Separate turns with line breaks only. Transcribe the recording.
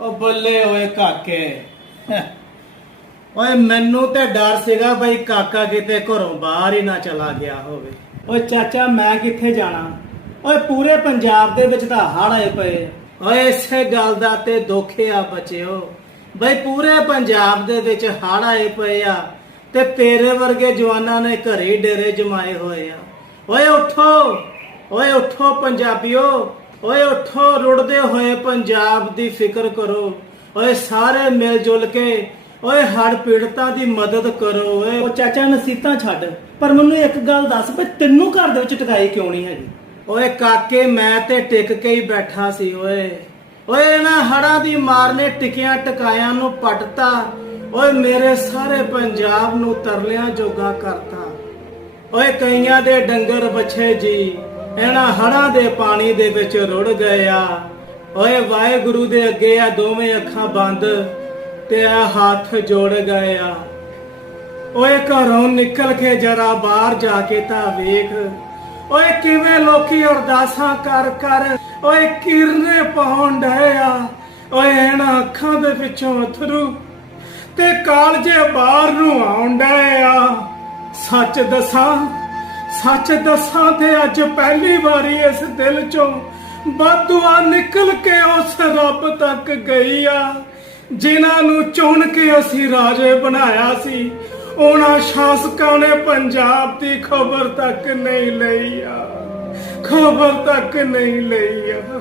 ਉਹ ਬੱਲੇ ਓਏ ਕਾਕੇ। ਓਏ ਮੈਨੂੰ ਤੇ ਡਰ ਸੀਗਾ ਬਈ ਕਾਕਾ ਕਿਤੇ ਘਰੋਂ ਬਾਹਰ ਹੀ ਨਾ ਚਲਾ ਗਿਆ ਹੋਵੇ। ਓਏ ਚਾਚਾ, ਮੈਂ ਕਿੱਥੇ ਜਾਣਾ? ਓਏ ਪੂਰੇ ਪੰਜਾਬ ਦੇ ਵਿੱਚ ਤਾਂ ਹੜ੍ਹ ਆਏ ਪਏ। ਆ। ਓਏ ਇਸੇ ਗੱਲ ਦਾ ਤੇ ਦੁੱਖ ਆ ਬਚਿਓ। ਬਈ ਪੂਰੇ ਪੰਜਾਬ ਦੇ ਵਿੱਚ ਹੜ੍ਹ ਆਏ ਪਏ ਆ ਤੇ ਤੇਰੇ ਵਰਗੇ ਜਵਾਨਾਂ ਨੇ ਘਰੇ ਡੇਰੇ ਜਮਾਏ ਹੋਏ ਆ। ਓਏ ਉੱਠੋ ਓਏ ਉੱਠੋ ਪੰਜਾਬੀਓ। ਓਏ ਉੱਠੋ, ਰੁੜਦੇ ਹੋਏ ਪੰਜਾਬ ਦੀ ਫਿਕਰ ਕਰੋ। ਓਏ ਸਾਰੇ ਮਿਲ ਜੁਲ ਕੇ, ਓਏ ਹੜ ਪੀੜਤਾਂ ਦੀ ਮਦਦ ਕਰੋ। ਓਏ, ਉਹ ਚਾਚਾ ਨਸੀਤਾਂ ਛੱਡ। ਪਰ ਮੈਨੂੰ ਇੱਕ ਗੱਲ ਦੱਸ ਬਈ ਤੈਨੂੰ ਘਰ ਦੇ ਵਿੱਚ ਟਿਕਾਈ ਕਿਉਂ ਨਹੀਂ ਹੈਗੀ? ਓਏ ਕਾਕੇ, ਮੈਂ ਤੇ ਟਿਕ ਕੇ ਹੀ ਬੈਠਾ ਸੀ, ਓਏ। ਓਏ, ਇਹਨਾਂ ਹੜਾਂ ਦੀ ਮਾਰ ਨੇ ਟਿਕਿਆਂ ਟਕਾਇਆਂ ਨੂੰ ਪਟਤਾ। ਓਏ, ਮੇਰੇ ਸਾਰੇ ਪੰਜਾਬ ਨੂੰ ਤਰਲਿਆਂ ਜੋਗਾ ਕਰਤਾ। ਓਏ, ਕਈਆਂ ਦੇ ਡੰਗਰ ਬੱਛੇ ਜੀ। ਇਹਨਾਂ ਹੜਾਂ ਦੇ ਪਾਣੀ ਦੇ ਵਿੱਚ ਰੁੜ ਗਏ ਆ। ਓਏ ਵਾਹਿਗੁਰੂ ਦੇ ਅੱਗੇ ਆ ਦੋਵੇਂ ਅੱਖਾਂ ਬੰਦ ਤੇ ਆ ਹੱਥ ਜੋੜ ਗਏ ਆ। ਓਏ ਘਰੋਂ ਨਿਕਲ ਕੇ ਜਰਾ ਬਾਹਰ ਜਾ ਕੇ ਤਾਂ ਵੇਖ। ਓਏ ਕਿਵੇਂ ਲੋਕੀ ਅਰਦਾਸਾਂ ਕਰ ਕਰ ਓਏ ਕਿਰਨੇ ਪਾਉਣ ਡਏ ਆ। ਓਏ ਇਹਨਾਂ ਅੱਖਾਂ ਦੇ ਵਿੱਚੋਂ ਅਥਰੂ ਤੇ ਕਾਲਜੇ ਬਾਹਰ ਨੂੰ ਆਉਣ ਡਏ ਆ। ਸੱਚ ਦੱਸਾਂ ਸੱਚ ਦੱਸਾਂ ਤੇ ਅੱਜ ਪਹਿਲੀ ਵਾਰੀ ਇਸ ਦਿਲ ਚੋਂ ਬਾਦੂਆ ਨਿਕਲ ਕੇ ਉਸ ਰੱਬ ਤੱਕ ਗਈ ਆ। ਜਿਨ੍ਹਾਂ ਨੂੰ ਚੁਣ ਕੇ ਅਸੀਂ ਰਾਜੇ ਬਣਾਇਆ ਸੀ, ਉਹਨਾਂ ਸ਼ਾਸਕਾਂ ਨੇ ਪੰਜਾਬ ਦੀ ਖਬਰ ਤੱਕ ਨਹੀਂ ਲਈ ਆ। ਖਬਰ ਤੱਕ ਨਹੀਂ ਲਈ ਆ।